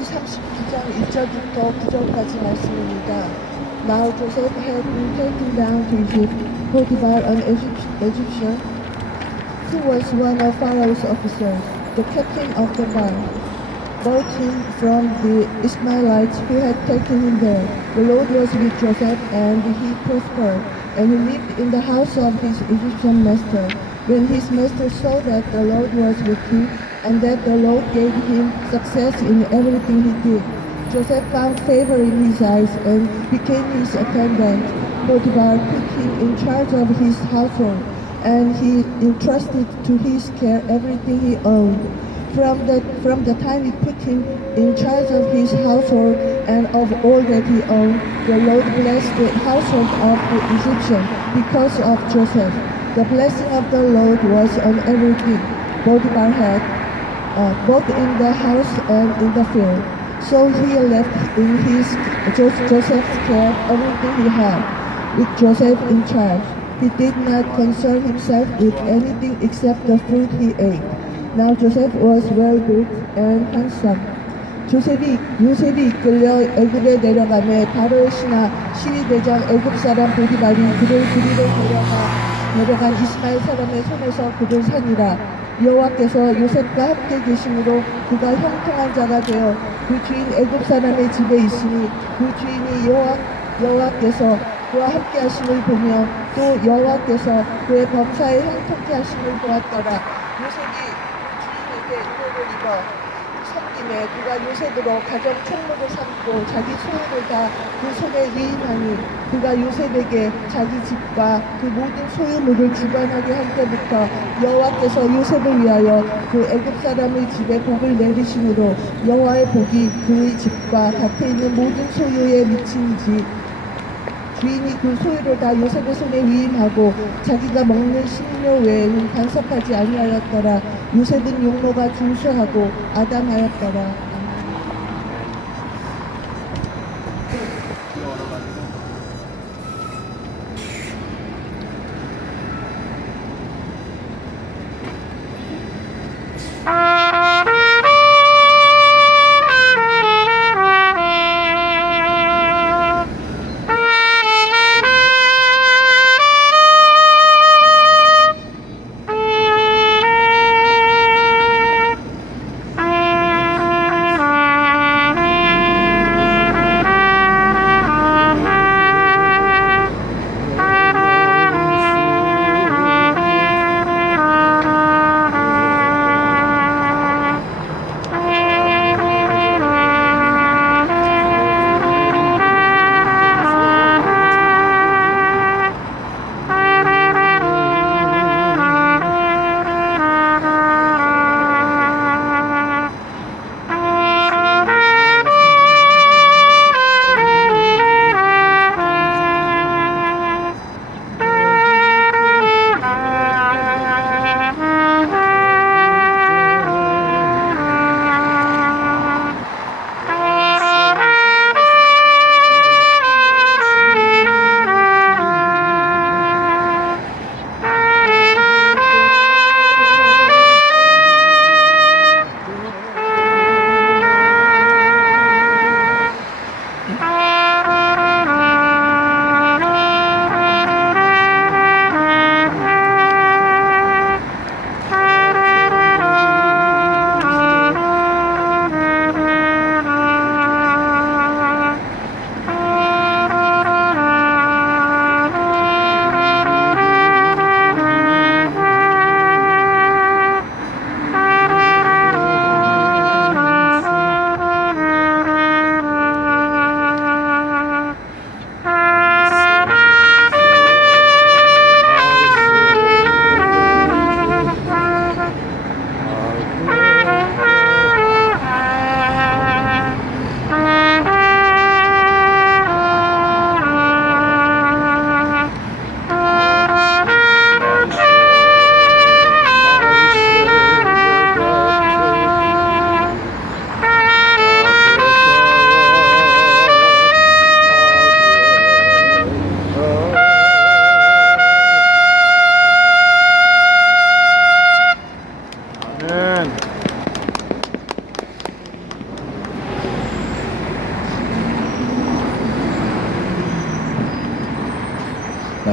창세기 39장 1절부터 9절까지 말씀입니다. Now Joseph had been taken down to Egypt. Potiphar, an Egyptian, who was one of Pharaoh's officers, the captain of the guard, bought him from the Ishmaelites who had taken him there. The Lord was with Joseph, and he prospered, and he lived in the house of his Egyptian master. When his master saw that the Lord was with him, and that the Lord gave him success in everything he did, Joseph found favor in his eyes and became his attendant. Potiphar put him in charge of his household, and he entrusted to his care everything he owned. From the time he put him in charge of his household and of all that he owned, the Lord blessed the household of the Egyptian because of Joseph. The blessing of the Lord was on everything Potiphar had, both in the house and in the field. So he left in Joseph's care everything he had, with Joseph in charge. He did not concern himself with anything except the food he ate. Now Joseph was well built and handsome. 요셉이 이끌려 애굽에 내려가매 바로의 신하 시위대장 애굽 사람 보디발이 그를 그리로 데려간 이스마엘 사람의 손에서 그를 산이라. 여호와께서 요셉과 함께 계심으로 그가 형통한 자가 되어 그 주인 애굽 사람의 집에 있으니 그 주인이 여호와께서 그와 함께 하심을 보며 또 여호와께서 그의 범사에 형통케 하심을 보았더라. 요셉이 주인에게 은혜를 입어 섬김에 그가 요셉으로 가정 총무를 삼고 자기 소유를 다 그 손에 위임하니 그가 요셉에게 자기 집과 그 모든 소유물을 주관하게 할 때부터 여호와께서 요셉을 위하여 그 애굽 사람의 집에 복을 내리심으로 여호와의 복이 그의 집과 밭에 있는 모든 소유에 미친지 주인이 그 소유를 다 요셉의 손에 위임하고 자기가 먹는 식료 외에는 간섭하지 아니하였더라. 요셉은 용모가 준수하고 아담하였더라.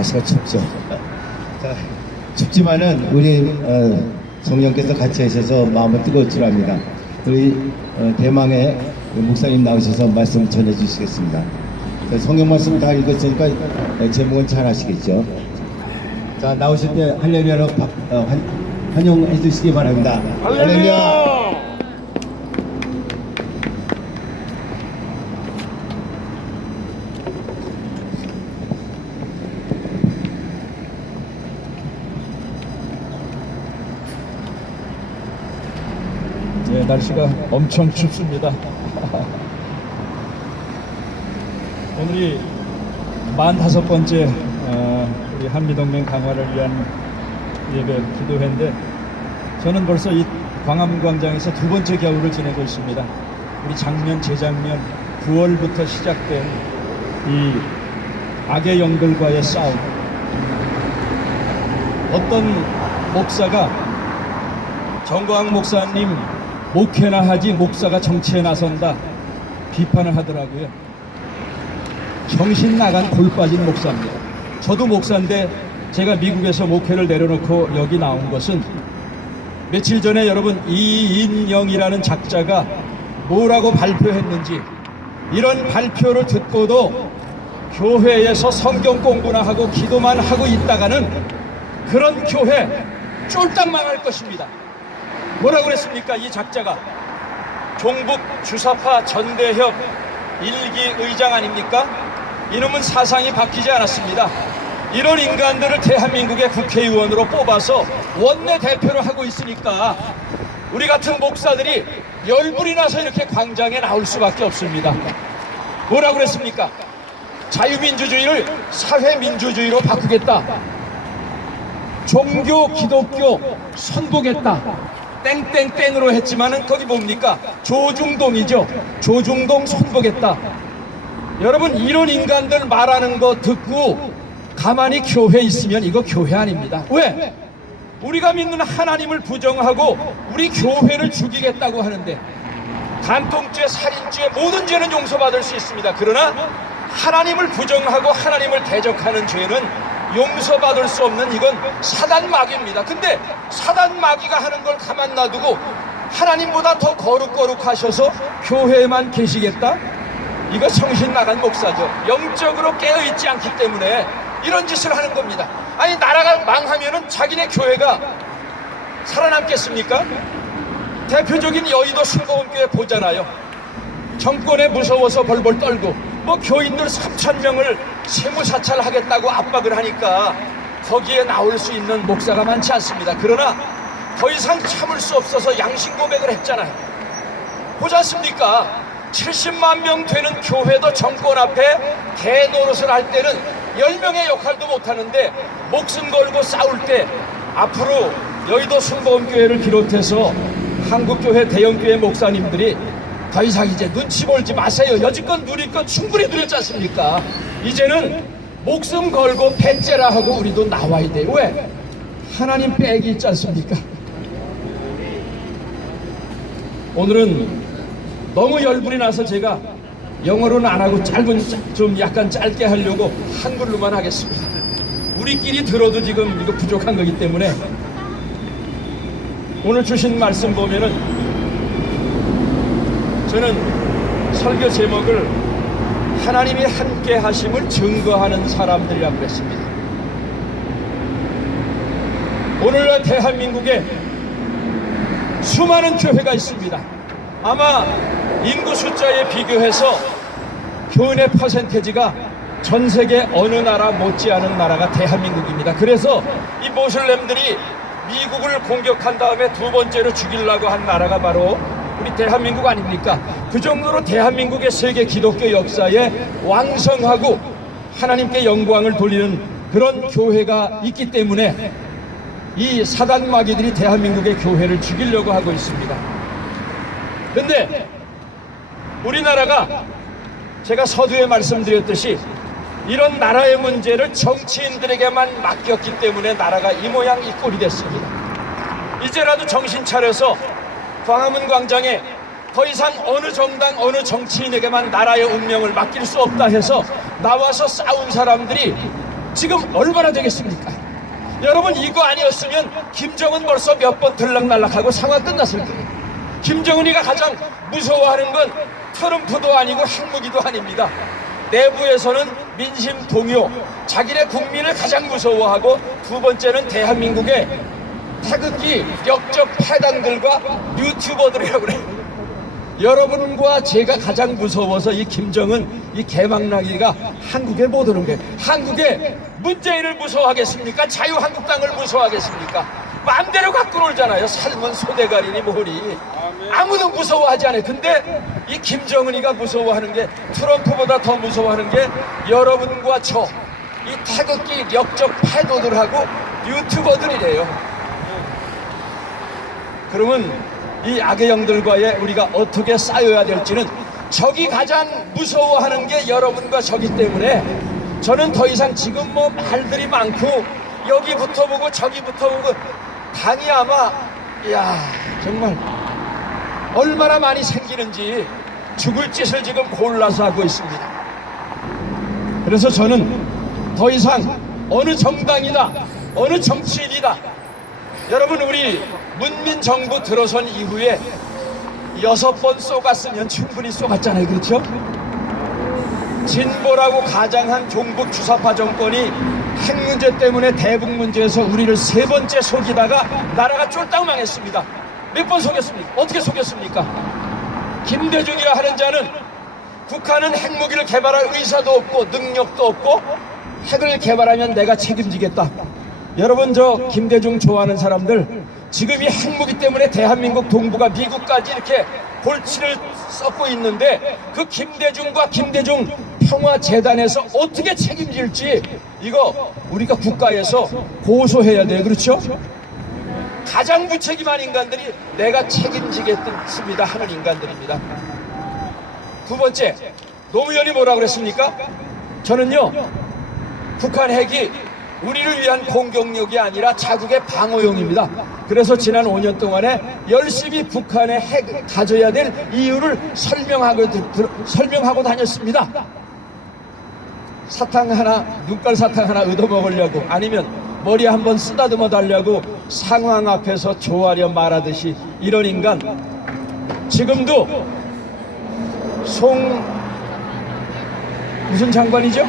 날씨가 춥죠. 자, 춥지만은 우리 성령께서 같이 하셔서 마음을 뜨거울 줄 압니다. 우리 대망의 목사님 나오셔서 말씀 전해주시겠습니다. 성경 말씀 다 읽었으니까 제목은 잘 아시겠죠. 자, 나오실 때 할렐루야로 환영해 주시기 바랍니다. 할렐루야. 네, 날씨가 엄청 춥습니다. 오늘이 45번째 우리 한미동맹 강화를 위한 예배 기도회인데, 저는 벌써 이 광화문 광장에서 두 번째 겨울을 지내고 있습니다. 우리 작년, 재작년 9월부터 시작된 이 악의 영들과의 싸움. 어떤 목사가 정광 목사님 목회나 하지 목사가 정치에 나선다 비판을 하더라고요. 정신 나간 골 빠진 목사입니다. 저도 목사인데 제가 미국에서 목회를 내려놓고 여기 나온 것은, 며칠 전에 여러분 이인영이라는 작자가 뭐라고 발표했는지, 이런 발표를 듣고도 교회에서 성경 공부나 하고 기도만 하고 있다가는 그런 교회 쫄딱 망할 것입니다. 뭐라고 그랬습니까? 이 작자가 종북 주사파 전대협 1기 의장 아닙니까? 이놈은 사상이 바뀌지 않았습니다. 이런 인간들을 대한민국의 국회의원으로 뽑아서 원내대표로 하고 있으니까 우리 같은 목사들이 열불이 나서 이렇게 광장에 나올 수밖에 없습니다. 뭐라고 그랬습니까? 자유민주주의를 사회민주주의로 바꾸겠다. 종교 기독교 선보겠다. 땡땡땡으로 했지만은 거기 뭡니까? 조중동이죠. 조중동 선보겠다. 여러분, 이런 인간들 말하는 거 듣고 가만히 교회에 있으면 이거 교회 아닙니다. 왜? 우리가 믿는 하나님을 부정하고 우리 교회를 죽이겠다고 하는데, 간통죄, 살인죄 모든 죄는 용서받을 수 있습니다. 그러나 하나님을 부정하고 하나님을 대적하는 죄는 용서받을 수 없는, 이건 사단 마귀입니다. 근데 사단 마귀가 하는 걸 가만 놔두고 하나님보다 더 거룩하셔서 교회에만 계시겠다? 이거 정신 나간 목사죠. 영적으로 깨어있지 않기 때문에 이런 짓을 하는 겁니다. 아니, 나라가 망하면은 자기네 교회가 살아남겠습니까? 대표적인 여의도 순복음교회 보잖아요. 정권에 무서워서 벌벌 떨고 뭐 교인들 3,000명을 세무사찰하겠다고 압박을 하니까 거기에 나올 수 있는 목사가 많지 않습니다. 그러나 더 이상 참을 수 없어서 양심 고백을 했잖아요. 보지 않습니까? 70만 명 되는 교회도 정권 앞에 개노릇을 할 때는 10명의 역할도 못하는데, 목숨 걸고 싸울 때 앞으로 여의도 순복음교회를 비롯해서 한국교회 대형교회 목사님들이 더 이상 이제 눈치 볼지 마세요. 여지껏 누릴 건 충분히 누렸지 않습니까? 이제는 목숨 걸고 배째라 하고 우리도 나와야 돼요. 왜? 하나님 백이 있지 않습니까? 오늘은 너무 열불이 나서 제가 영어로는 안 하고 좀 약간 짧게 하려고 한글로만 하겠습니다. 우리끼리 들어도 지금 이거 부족한 거기 때문에, 오늘 주신 말씀 보면은 저는 설교 제목을 하나님이 함께 하심을 증거하는 사람들이라고 했습니다. 오늘날 대한민국에 수많은 교회가 있습니다. 아마 인구 숫자에 비교해서 교인의 퍼센테이지가 전 세계 어느 나라 못지않은 나라가 대한민국입니다. 그래서 이 모슬렘들이 미국을 공격한 다음에 두 번째로 죽이려고 한 나라가 바로 우리 대한민국 아닙니까? 그 정도로 대한민국의 세계 기독교 역사에 왕성하고 하나님께 영광을 돌리는 그런 교회가 있기 때문에 이 사단 마귀들이 대한민국의 교회를 죽이려고 하고 있습니다. 그런데 우리나라가 제가 서두에 말씀드렸듯이 이런 나라의 문제를 정치인들에게만 맡겼기 때문에 나라가 이 모양 이 꼴이 됐습니다. 이제라도 정신 차려서 광화문 광장에 더 이상 어느 정당 어느 정치인에게만 나라의 운명을 맡길 수 없다 해서 나와서 싸운 사람들이 지금 얼마나 되겠습니까? 여러분, 이거 아니었으면 김정은 벌써 몇 번 들락날락하고 상황 끝났을 거예요. 김정은이가 가장 무서워하는 건 트럼프도 아니고 핵무기도 아닙니다. 내부에서는 민심 동요, 자기네 국민을 가장 무서워하고, 두 번째는 대한민국의 태극기 역적 패당들과 유튜버들이라고 그래요. 여러분과 제가 가장 무서워서 이 김정은, 이 개망나기가 한국에 못 오는 거예요. 한국에 문재인을 무서워하겠습니까? 자유한국당을 무서워하겠습니까? 마음대로 갖고 놀잖아요. 삶은 소대가리니 뭐니. 아무도 무서워하지 않아요. 근데 이 김정은이가 무서워하는 게, 트럼프보다 더 무서워하는 게 여러분과 저, 이 태극기 역적 패도들하고 유튜버들이래요. 그러면 이 악의 영들과의 우리가 어떻게 싸워야 될지는, 적이 가장 무서워하는 게 여러분과 저기 때문에 저는 더 이상 지금 뭐 말들이 많고 여기 붙어보고 저기 붙어보고, 당이 아마 정말 얼마나 많이 생기는지 죽을 짓을 지금 골라서 하고 있습니다. 그래서 저는 더 이상 어느 정당이다, 어느 정치인이다, 여러분, 우리 문민정부 들어선 이후에 6번 쏘갔으면 충분히 쏘갔잖아요. 그렇죠? 진보라고 가장한 종북 주사파 정권이 핵 문제 때문에 대북 문제에서 우리를 3번째 속이다가 나라가 쫄딱 망했습니다. 몇 번 속였습니까? 어떻게 속였습니까? 김대중이라 하는 자는 북한은 핵무기를 개발할 의사도 없고 능력도 없고, 핵을 개발하면 내가 책임지겠다. 여러분, 저 김대중 좋아하는 사람들, 지금 이 핵무기 때문에 대한민국 동부가 미국까지 이렇게 골치를 썩고 있는데, 그 김대중과 김대중 평화재단에서 어떻게 책임질지 이거 우리가 국가에서 고소해야 돼요. 그렇죠? 가장 무책임한 인간들이 내가 책임지겠습니다 하는 인간들입니다. 두 번째, 노무현이 뭐라고 그랬습니까? 저는요, 북한 핵이 우리를 위한 공격력이 아니라 자국의 방어용입니다. 그래서 지난 5년 동안에 열심히 북한의 핵을 가져야 될 이유를 설명하고 다녔습니다. 사탕 하나, 눈깔 사탕 하나 얻어먹으려고, 아니면 머리 한번 쓰다듬어 달라고 상황 앞에서 조아려 말하듯이, 이런 인간 지금도 무슨 장관이죠?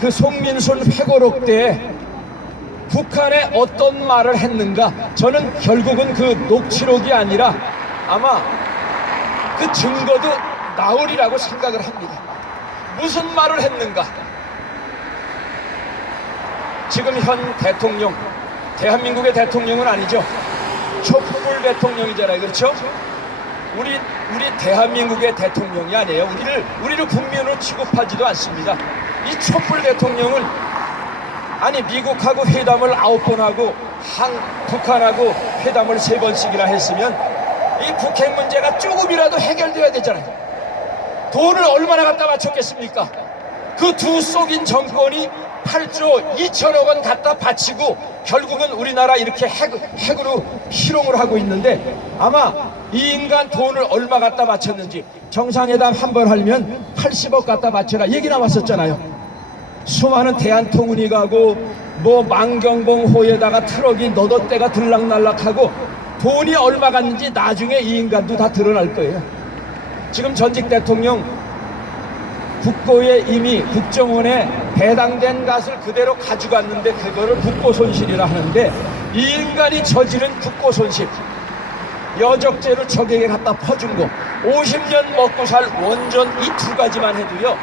그 송민순 회고록 때 북한에 어떤 말을 했는가, 저는 결국은 그 녹취록이 아니라 아마 그 증거도 나오리라고 생각을 합니다. 무슨 말을 했는가. 지금 현 대통령, 대한민국의 대통령은 아니죠. 촛불 대통령이잖아요. 그렇죠? 우리 대한민국의 대통령이 아니에요. 우리를 국민으로 취급하지도 않습니다. 이 촛불 대통령은, 아니, 미국하고 회담을 9번 하고 북한하고 회담을 3번씩이나 했으면 이 북핵 문제가 조금이라도 해결돼야 되잖아요. 돈을 얼마나 갖다 바쳤겠습니까? 그 두 속인 정권이 8조 2천억 원 갖다 바치고 결국은 우리나라 이렇게 핵으로 희롱을 하고 있는데, 아마 이 인간 돈을 얼마 갖다 바쳤는지, 정상회담 한 번 하려면 80억 갖다 바쳐라 얘기 나왔었잖아요. 수많은 대한통운이 가고 뭐 만경봉호에다가 트럭이 너덧대가 들락날락하고 돈이 얼마 갔는지 나중에 이 인간도 다 드러날 거예요. 지금 전직 대통령 국고에 이미 국정원에 배당된 값을 그대로 가져갔는데 그거를 국고손실이라 하는데, 이 인간이 저지른 국고손실, 여적죄로 적에게 갖다 퍼준 거, 50년 먹고 살 원전 이 2가지만 해도요,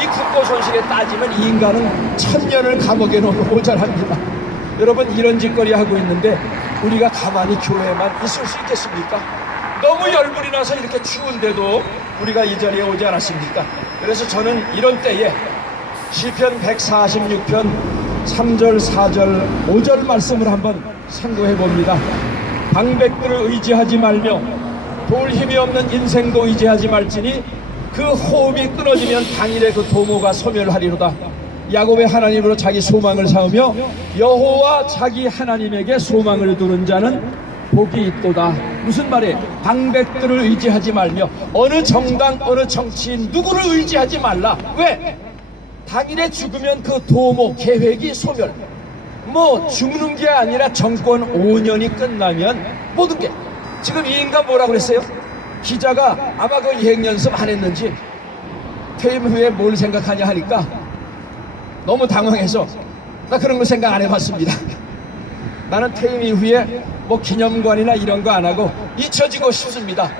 이 국고손실에 따지면 이 인간은 1000년을 감옥에 넣으면 모자랍니다. 여러분, 이런 짓거리 하고 있는데 우리가 가만히 교회만 있을 수 있겠습니까? 너무 열불이 나서 이렇게 추운데도 우리가 이 자리에 오지 않았습니까? 그래서 저는 이런 때에 시편 146편 3절, 4절, 5절 말씀을 한번 상고해 봅니다. 방백들을 의지하지 말며 도울 힘이 없는 인생도 의지하지 말지니 그 호흡이 끊어지면 당일에 그 도모가 소멸하리로다. 야곱의 하나님으로 자기 소망을 삼으며 여호와 자기 하나님에게 소망을 두는 자는 복이 있도다. 무슨 말이에요? 방백들을 의지하지 말며, 어느 정당, 어느 정치인 누구를 의지하지 말라. 왜? 당일에 죽으면 그 도모 계획이 소멸. 뭐 죽는 게 아니라 정권 5년이 끝나면 모든 게. 지금 이 인간 뭐라고 그랬어요? 기자가 아마 그 이행연습 안 했는지 퇴임 후에 뭘 생각하냐 하니까 너무 당황해서 나 그런 거 생각 안 해봤습니다. 나는 퇴임 이후에 뭐 기념관이나 이런 거 안 하고 잊혀지고 싶습니다.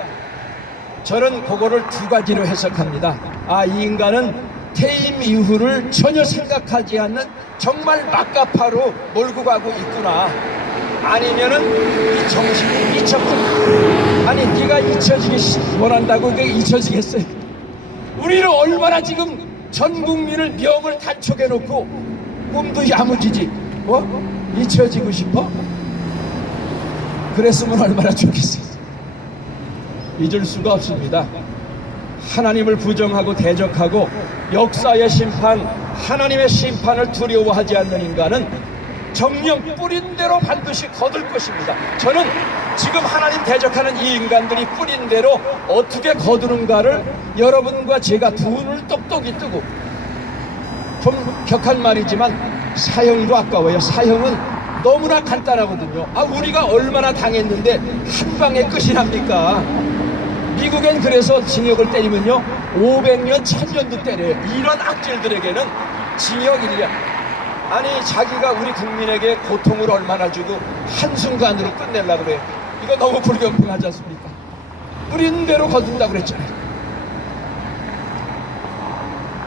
저는 그거를 두 가지로 해석합니다. 아, 이 인간은 퇴임 이후를 전혀 생각하지 않는 정말 막가파로 몰고 가고 있구나. 아니면은 이 정신이 잊혔구나. 아니, 네가 잊혀지기 원한다고 그게 잊혀지겠어요? 우리는 얼마나 지금 전 국민을 명을 단촉해 놓고 꿈도 야무지지. 뭐? 잊혀지고 싶어? 그랬으면 얼마나 좋겠어요. 잊을 수가 없습니다. 하나님을 부정하고 대적하고 역사의 심판, 하나님의 심판을 두려워하지 않는 인간은 정령 뿌린 대로 반드시 거둘 것입니다. 저는 지금 하나님 대적하는 이 인간들이 뿌린 대로 어떻게 거두는가를 여러분과 제가 두 눈을 똑똑히 뜨고, 좀 격한 말이지만 사형도 아까워요. 사형은 너무나 간단하거든요. 아, 우리가 얼마나 당했는데 한 방에 끝이 납니까? 미국엔 그래서 징역을 때리면요 500년, 1000년도 때려요. 이런 악질들에게는 징역 1년. 아니, 자기가 우리 국민에게 고통을 얼마나 주고 한순간으로 끝내려고 그래요. 이거 너무 불공평하지 않습니까? 뿌린 대로 거둔다고 그랬잖아요.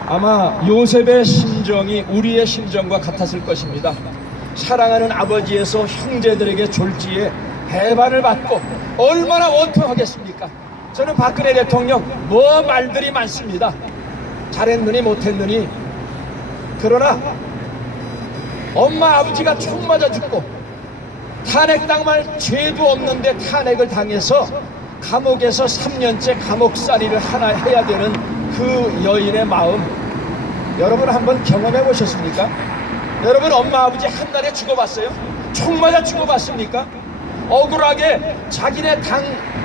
아마 요셉의 심정이 우리의 심정과 같았을 것입니다. 사랑하는 아버지에서 형제들에게 졸지에 배반을 받고 얼마나 원통하겠습니까? 저는 박근혜 대통령 뭐 말들이 많습니다. 잘했느니 못했느니. 그러나 엄마 아버지가 총 맞아 죽고 탄핵당할 죄도 없는데 탄핵을 당해서 감옥에서 3년째 감옥살이를 하나 해야 되는 그 여인의 마음, 여러분 한번 경험해 보셨습니까? 여러분 엄마 아버지 한 달에 죽어봤어요? 총 맞아 죽어봤습니까? 억울하게 자기네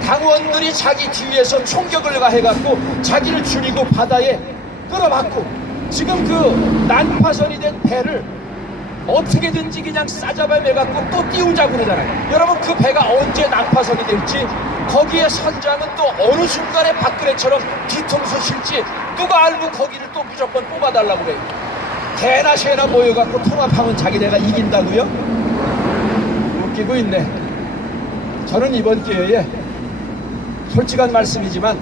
당원들이 자기 뒤에서 총격을 가해갖고 자기를 죽이고 바다에 끌어박고 지금 그 난파선이 된 배를 어떻게든지 그냥 싸잡아 매갖고 또 띄우자고 그러잖아요. 여러분 그 배가 언제 난파선이 될지, 거기에 선장은 또 어느 순간에 박근혜처럼 뒤통수 칠지 누가 알고 거기를 또 무조건 뽑아달라고 그래요. 개나 새나 모여갖고 통합하면 자기네가 이긴다고요? 웃기고 있네. 저는 이번 기회에 솔직한 말씀이지만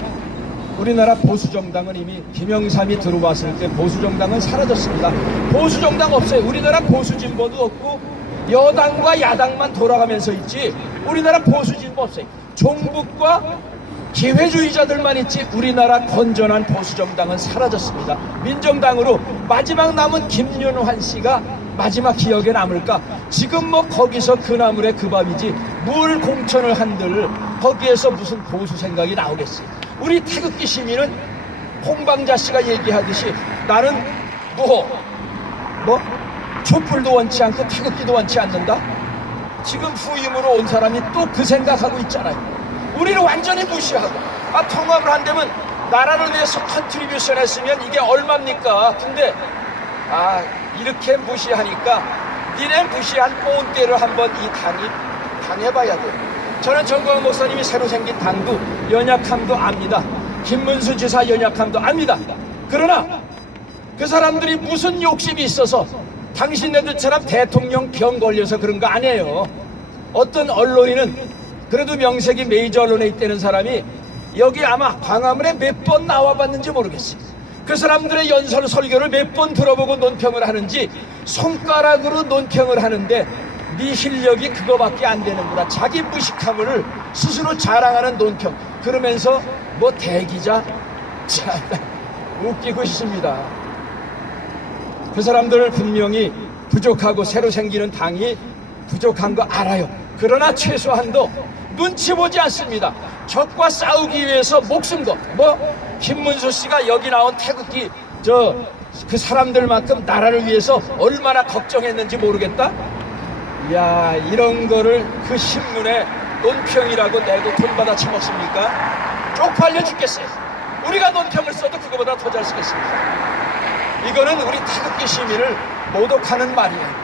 우리나라 보수정당은 이미 김영삼이 들어왔을 때 보수정당은 사라졌습니다. 보수정당 없어요. 우리나라 보수진보도 없고 여당과 야당만 돌아가면서 있지 우리나라 보수진보 없어요. 종북과 기회주의자들만 있지 우리나라 건전한 보수정당은 사라졌습니다. 민정당으로 마지막 남은 김윤환 씨가 마지막 기억에 남을까? 지금 뭐 거기서 그 나물에 그 밥이지 뭘 공천을 한들 거기에서 무슨 보수 생각이 나오겠어요. 우리 태극기 시민은 홍방자 씨가 얘기하듯이 나는 뭐 촛불도 원치 않고 태극기도 원치 않는다. 지금 후임으로 온 사람이 또 그 생각하고 있잖아요. 우리를 완전히 무시하고 통합을 한다면 나라를 위해서 컨트리뷰션 했으면 이게 얼마입니까? 근데 이렇게 무시하니까 니네 무시한 꼰대를 한번 이 당이 당해봐야 돼요. 저는 정광훈 목사님이 새로 생긴 당도 연약함도 압니다. 김문수 지사 연약함도 압니다. 그러나 그 사람들이 무슨 욕심이 있어서 당신네들처럼 대통령 병 걸려서 그런 거 아니에요. 어떤 언론인은 그래도 명색이 메이저 언론에 있다는 사람이 여기 아마 광화문에 몇 번 나와봤는지 모르겠어요. 그 사람들의 연설 설교를 몇 번 들어보고 논평을 하는지 손가락으로 논평을 하는데 네 실력이 그거밖에 안 되는구나. 자기 무식함을 스스로 자랑하는 논평. 그러면서 뭐 대기자? 참 웃기고 싶습니다. 그 사람들 분명히 부족하고 새로 생기는 당이 부족한 거 알아요. 그러나 최소한도 눈치 보지 않습니다. 적과 싸우기 위해서 목숨 거. 김문수 씨가 여기 나온 태극기 그 사람들만큼 나라를 위해서 얼마나 걱정했는지 모르겠다. 야, 이런 거를 그 신문에 논평이라고 내고 돈 받아 처먹습니까? 쪽팔려 죽겠어요. 우리가 논평을 써도 그거보다 더 잘 쓰겠습니다. 이거는 우리 태극기 시민을 모독하는 말이에요.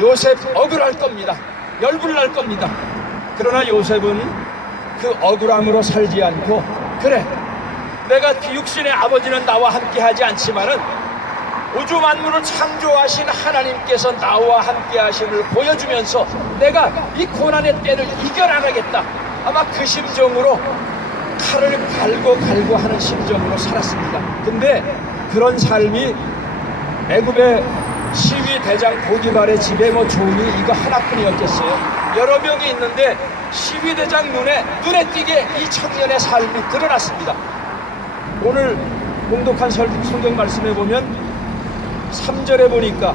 요셉 억울할 겁니다. 열불날 겁니다. 그러나 요셉은 그 억울함으로 살지 않고, 그래, 내가 비육신의 아버지는 나와 함께 하지 않지만은 우주 만물을 창조하신 하나님께서 나와 함께 하심을 보여주면서 내가 이 고난의 때를 이겨나가겠다. 아마 그 심정으로 칼을 갈고 하는 심정으로 살았습니다. 근데 그런 삶이 애굽의 시위 대장 보디발의 집에 뭐 종이 이거 하나뿐이었겠어요? 여러 명이 있는데 시위 대장 눈에 띄게 이 청년의 삶이 드러났습니다. 오늘 공독한 성경 말씀에 보면 3절에 보니까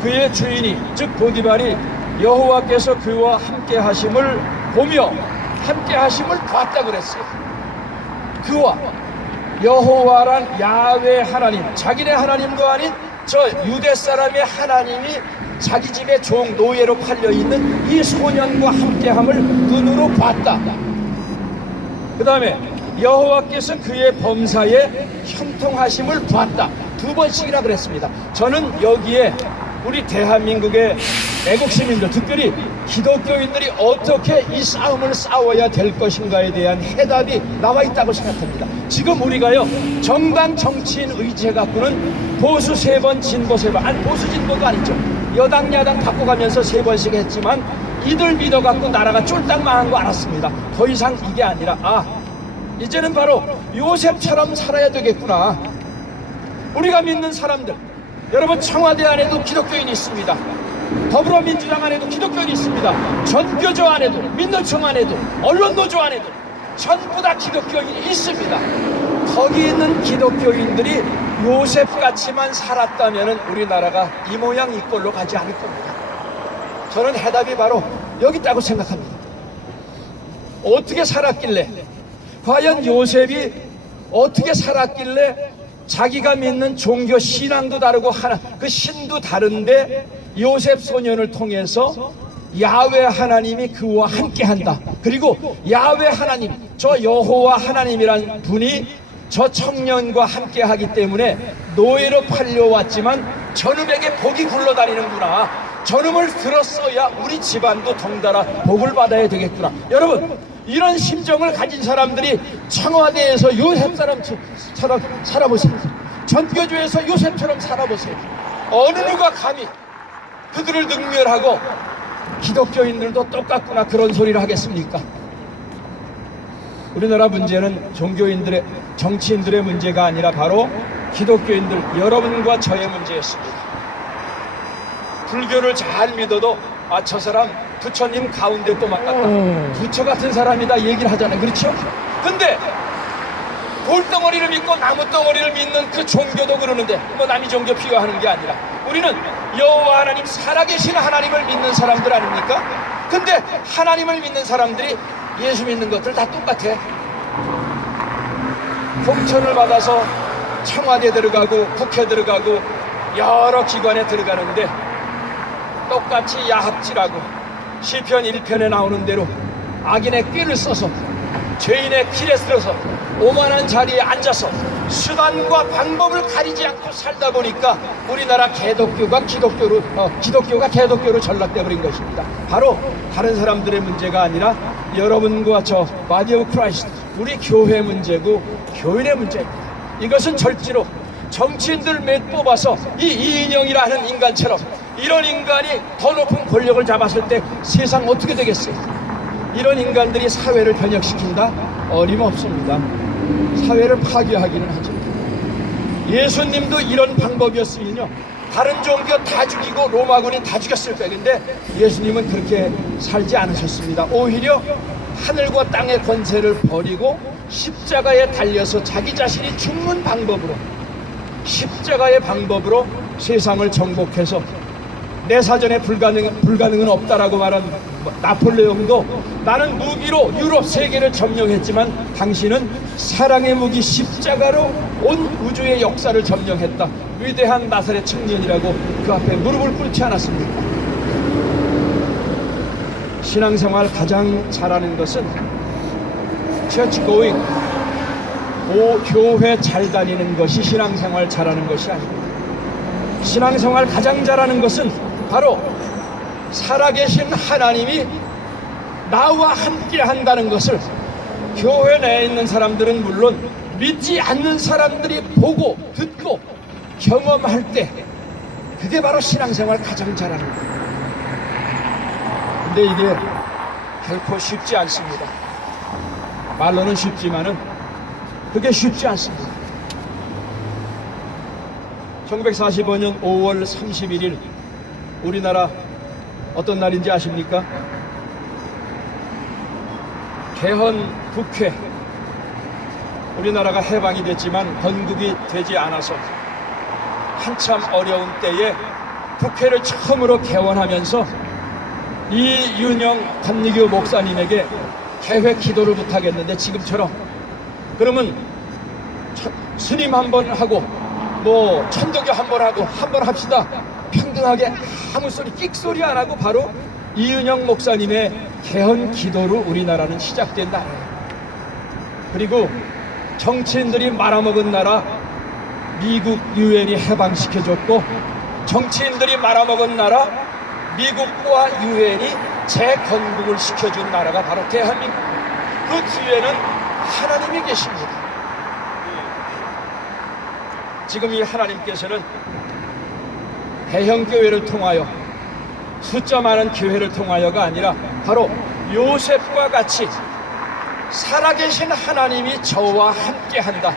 그의 주인이 즉 보디발이 여호와께서 그와 함께 하심을 보며 함께 하심을 봤다 그랬어요. 그와 여호와란 야훼 하나님, 자기네 하나님도 아닌 저 유대 사람의 하나님이 자기 집에 종 노예로 팔려 있는 이 소년과 함께함을 눈으로 봤다. 그 다음에 여호와께서 그의 범사에 형통하심을 봤다. 2번씩이나 그랬습니다. 저는 여기에 우리 대한민국의 애국 시민들, 특별히 기독교인들이 어떻게 이 싸움을 싸워야 될 것인가에 대한 해답이 나와 있다고 생각합니다. 지금 우리가요, 정당 정치인 의제 갖고는 보수 3번, 진보 3번, 아니 보수 진보도 아니죠. 여당 야당 바꿔가면서 3번씩 했지만 이들 믿어갖고 나라가 쫄딱 망한 거 알았습니다. 더 이상 이게 아니라 이제는 바로 요셉처럼 살아야 되겠구나. 우리가 믿는 사람들, 여러분 청와대 안에도 기독교인이 있습니다. 더불어민주당 안에도 기독교인이 있습니다. 전교조 안에도, 민노총 안에도, 언론노조 안에도 전부 다 기독교인이 있습니다. 거기 있는 기독교인들이 요셉같이만 살았다면 우리나라가 이 모양 이 꼴로 가지 않을 겁니다. 저는 해답이 바로 여기 있다고 생각합니다. 어떻게 살았길래, 과연 요셉이 어떻게 살았길래 자기가 믿는 종교 신앙도 다르고 그 신도 다른데 요셉 소년을 통해서 야훼 하나님이 그와 함께한다. 그리고 야훼 하나님, 저 여호와 하나님이란 분이 저 청년과 함께하기 때문에 노예로 팔려왔지만 저놈에게 복이 굴러다니는구나. 저놈을 들었어야 우리 집안도 덩달아 복을 받아야 되겠구나. 여러분, 이런 심정을 가진 사람들이 청와대에서 요셉처럼 살아보세요. 전교조에서 요셉처럼 살아보세요. 어느 누가 감히 그들을 능멸하고 기독교인들도 똑같구나 그런 소리를 하겠습니까? 우리나라 문제는 종교인들의, 정치인들의 문제가 아니라 바로 기독교인들, 여러분과 저의 문제였습니다. 불교를 잘 믿어도 저 사람 부처님 가운데 또 막갔다, 부처 같은 사람이다 얘기를 하잖아요. 그렇죠? 근데 돌덩어리를 믿고 나무덩어리를 믿는 그 종교도 그러는데 뭐 남이 종교 비하하는 게 아니라 우리는 여호와 하나님, 살아계신 하나님을 믿는 사람들 아닙니까? 근데 하나님을 믿는 사람들이 예수 믿는 것들 다 똑같아. 공천을 받아서 청와대 들어가고 국회 들어가고 여러 기관에 들어가는데 똑같이 야합질하고 시편 1편에 나오는 대로 악인의 꾀를 써서 죄인의 길에 들어서 오만한 자리에 앉아서 수단과 방법을 가리지 않고 살다 보니까 우리나라 기독교가 개독교로 전락돼 버린 것입니다. 바로 다른 사람들의 문제가 아니라 여러분과 저 바디 오브 크라이스트, 우리 교회 문제고 교인의 문제입니다. 이것은 절대로 정치인들 몇 뽑아서 이 이인영이라는 인간처럼 이런 인간이 더 높은 권력을 잡았을 때 세상 어떻게 되겠어요? 이런 인간들이 사회를 변혁시킨다? 어림없습니다. 사회를 파괴하기는 하죠. 예수님도 이런 방법이었으면요, 다른 종교 다 죽이고 로마군인 다 죽였을 거예요. 근데 예수님은 그렇게 살지 않으셨습니다. 오히려 하늘과 땅의 권세를 버리고 십자가에 달려서 자기 자신이 죽는 방법으로, 십자가의 방법으로 세상을 정복해서 내 사전에 불가능은 없다라고 말한 나폴레옹도 나는 무기로 유럽 세계를 점령했지만 당신은 사랑의 무기 십자가로 온 우주의 역사를 점령했다. 위대한 나사렛 청년이라고 그 앞에 무릎을 꿇지 않았습니까? 신앙생활 가장 잘하는 것은 church going, 교회 잘 다니는 것이 신앙생활 잘하는 것이 아닙니다. 신앙생활 가장 잘하는 것은 바로 살아계신 하나님이 나와 함께 한다는 것을 교회 내에 있는 사람들은 물론 믿지 않는 사람들이 보고 듣고 경험할 때 그게 바로 신앙생활 가장 잘하는 거예요. 근데 이게 결코 쉽지 않습니다. 말로는 쉽지만은 그게 쉽지 않습니다. 1945년 5월 31일 우리나라 어떤 날인지 아십니까? 개헌 국회. 우리나라가 해방이 됐지만 건국이 되지 않아서 한참 어려운 때에 국회를 처음으로 개원하면서 이윤영 감리교 목사님에게 개회 기도를 부탁했는데 지금처럼 그러면 스님 한 번 하고 뭐 천도교 한 번 하고 한 번 합시다 평등하게 아무 소리 끽소리 안 하고 바로 이윤영 목사님의 개헌 기도로 우리나라는 시작된 나라예요. 그리고 정치인들이 말아먹은 나라 미국 유엔이 해방시켜줬고 정치인들이 말아먹은 나라 미국과 유엔이 재건국을 시켜준 나라가 바로 대한민국. 그 뒤에는 하나님이 계십니다. 지금 이 하나님께서는 대형 교회를 통하여 숫자 많은 교회를 통하여가 아니라 바로 요셉과 같이 살아계신 하나님이 저와 함께 한다.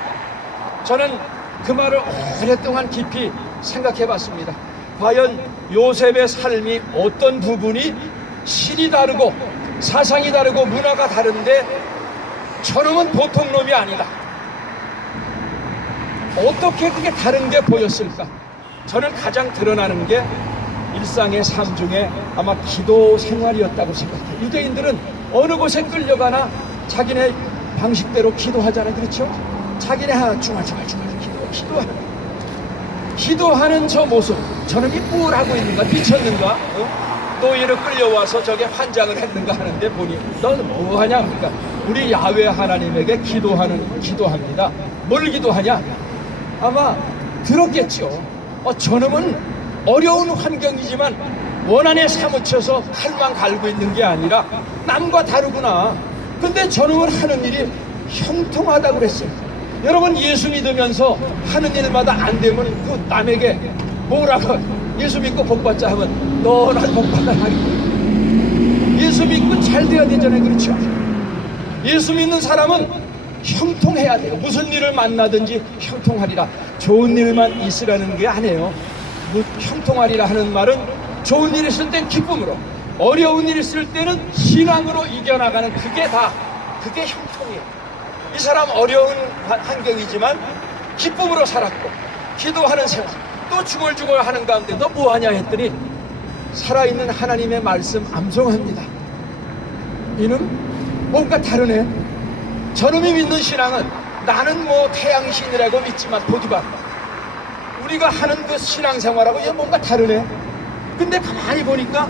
저는 그 말을 오랫동안 깊이 생각해 봤습니다. 과연 요셉의 삶이 어떤 부분이 실이 다르고 사상이 다르고 문화가 다른데 저놈은 보통 놈이 아니다. 어떻게 그게 다른 게 보였을까? 저는 가장 드러나는 게 일상의 삶 중에 아마 기도 생활이었다고 생각해요. 유대인들은 어느 곳에 끌려가나 자기네 방식대로 기도하잖아요. 그렇죠? 자기네 중얼중얼 기도하는 저 모습, 저놈이 뭘 하고 있는가? 미쳤는가? 노예로 끌려와서 저게 환장을 했는가 하는데 보니 넌 뭐하냐 합니까? 우리 야훼 하나님에게 기도합니다. 뭘 기도하냐? 아마 들었겠죠. 저놈은 어려운 환경이지만 원한에 사무쳐서 칼만 갈고 있는 게 아니라 남과 다르구나. 근데 저놈은 하는 일이 형통하다고 그랬어요. 여러분 예수 믿으면서 하는 일마다 안 되면 그 남에게 뭐라고 예수 믿고 복 받자 하면 너나 복 받아 하겠고 예수 믿고 잘 돼야 되잖아요. 그렇죠? 예수 믿는 사람은 형통해야 돼요. 무슨 일을 만나든지 형통하리라. 좋은 일만 있으라는 게 아니에요. 형통하리라 하는 말은 좋은 일 있을 땐 기쁨으로, 어려운 일 있을 때는 신앙으로 이겨나가는 그게 형통이에요. 이 사람 어려운 환경이지만 기쁨으로 살았고 기도하는 생활, 또 중얼중얼 하는 가운데 너 뭐하냐 했더니 살아있는 하나님의 말씀 암송합니다. 이는 뭔가 다르네. 저놈이 믿는 신앙은 나는 뭐 태양신이라고 믿지만 보디바 우리가 하는 그 신앙생활하고 얘 뭔가 다르네. 근데 가만히 보니까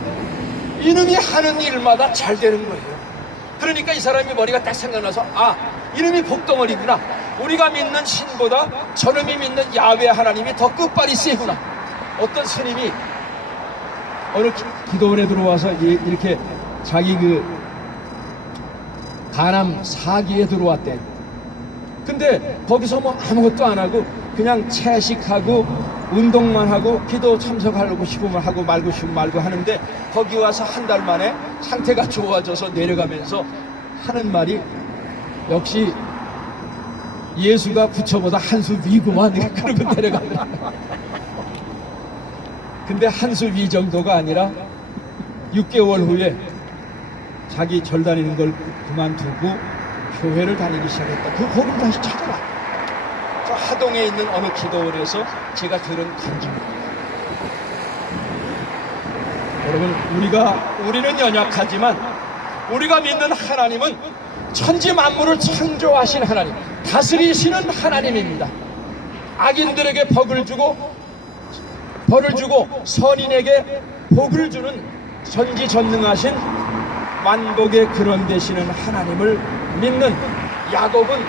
이놈이 하는 일마다 잘 되는 거예요. 그러니까 이 사람이 머리가 딱 생각나서 이놈이 복덩어리구나. 우리가 믿는 신보다 저놈이 믿는 야훼 하나님이 더 끝발이 세구나. 어떤 스님이 어느 기도원에 들어와서 이렇게 자기 그 간암 사기에 들어왔대. 근데 거기서 뭐 아무것도 안 하고 그냥 채식하고 운동만 하고 기도 참석하려고 싶으면 하고 말고 싶으면 말고 하는데 거기 와서 한 달 만에 상태가 좋아져서 내려가면서 하는 말이 역시 예수가 부처보다 한 수 위구만. 그러고 내려갑니다. 근데 한 수 위 정도가 아니라 6개월 후에 자기 절 다니는 걸 그만두고 교회를 다니기 시작했다. 그 복음 다시 찾아라. 저 하동에 있는 어느 기도원에서 제가 들은 간증입니다. 여러분 우리는 연약하지만 우리가 믿는 하나님은 천지 만물을 창조하신 하나님, 다스리시는 하나님입니다. 악인들에게 벌을 주고 선인에게 복을 주는 전지전능하신 만복의 근원 되시는 하나님을 믿는 야곱은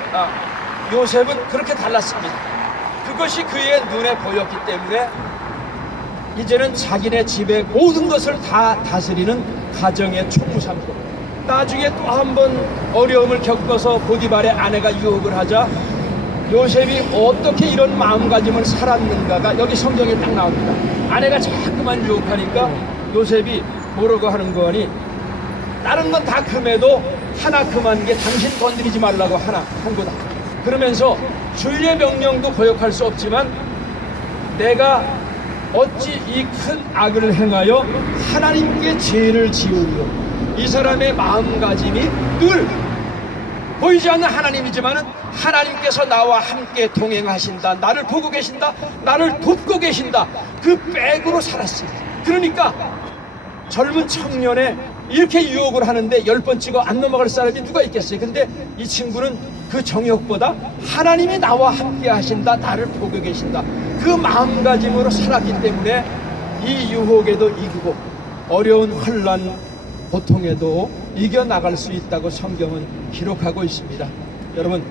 요셉은 그렇게 달랐습니다. 그것이 그의 눈에 보였기 때문에 이제는 자기네 집의 모든 것을 다 다스리는 가정의 총무 삼고, 나중에 또 한 번 어려움을 겪어서 보디발의 아내가 유혹을 하자 요셉이 어떻게 이런 마음가짐을 살았는가가 여기 성경에 딱 나옵니다. 아내가 자꾸만 유혹하니까 요셉이 뭐라고 하는 거니, 다른 건 다 금해도 하나 금한 게 당신 건드리지 말라고 하나 한 거다. 그러면서 주의 명령도 거역할 수 없지만 내가 어찌 이 큰 악을 행하여 하나님께 죄를 지으리요. 이 사람의 마음가짐이 늘 보이지 않는 하나님이지만은 하나님께서 나와 함께 동행하신다, 나를 보고 계신다, 나를 돕고 계신다, 그 백으로 살았습니다. 그러니까 젊은 청년에 이렇게 유혹을 하는데 10번 찍어 안 넘어갈 사람이 누가 있겠어요? 근데 이 친구는 그 정욕보다 하나님이 나와 함께 하신다, 나를 보고 계신다, 그 마음가짐으로 살았기 때문에 이 유혹에도 이기고 어려운 환난, 고통에도 이겨나갈 수 있다고 성경은 기록하고 있습니다. 여러분,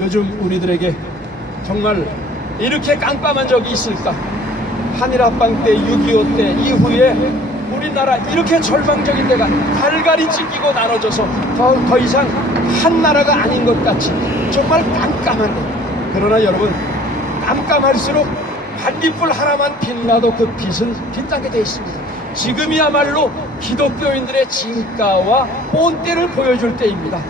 요즘 우리들에게 정말 이렇게 깜깜한 적이 있을까? 한일합방 때, 6.25 때 이후에 우리나라 이렇게 절망적인 데가 갈갈이 찢기고 나눠져서 더 이상 한 나라가 아닌 것 같이 정말 깜깜한데, 그러나 여러분, 깜깜할수록 반딧불 하나만 빛나도 그 빛은 빛나게 되어 있습니다. 지금이야말로 기독교인들의 진가와 본때를 보여줄 때입니다.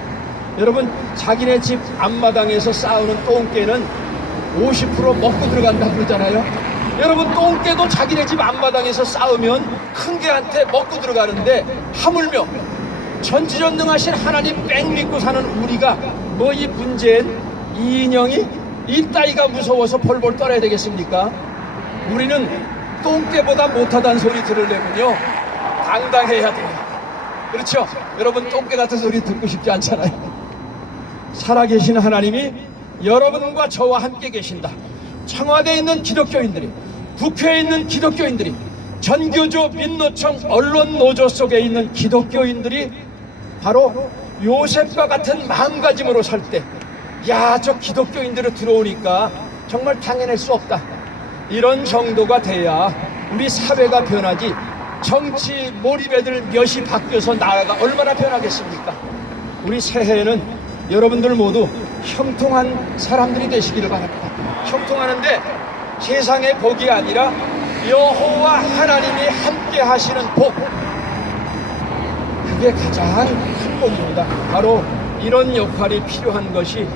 여러분, 자기네 집 앞마당에서 싸우는 똥개는 50% 먹고 들어간다고 그러잖아요. 여러분, 똥개도 자기네 집 앞마당에서 싸우면 큰 개한테 먹고 들어가는데, 하물며 전지전능하신 하나님 뺑 믿고 사는 우리가 뭐 이 문제엔 이 인형이 이따위가 무서워서 벌벌 떨어야 되겠습니까? 우리는 똥개보다 못하다는 소리 들으려면요 당당해야 돼요. 그렇죠? 여러분, 똥개 같은 소리 듣고 싶지 않잖아요. 살아계신 하나님이 여러분과 저와 함께 계신다. 청와대에 있는 기독교인들이, 국회에 있는 기독교인들이, 전교조, 민노총, 언론노조 속에 있는 기독교인들이 바로 요셉과 같은 마음가짐으로 살 때, 야, 저 기독교인들이 들어오니까 정말 당해낼 수 없다, 이런 정도가 돼야 우리 사회가 변하지, 정치 몰입애들 몇이 바뀌어서 나라가 얼마나 변하겠습니까? 우리 새해에는 여러분들 모두 형통한 사람들이 되시기를 바랍니다. 형통하는데 세상의 복이 아니라 여호와 하나님이 함께 하시는 복, 그게 가장 큰 복입니다. 바로 이런 역할이 필요한 것이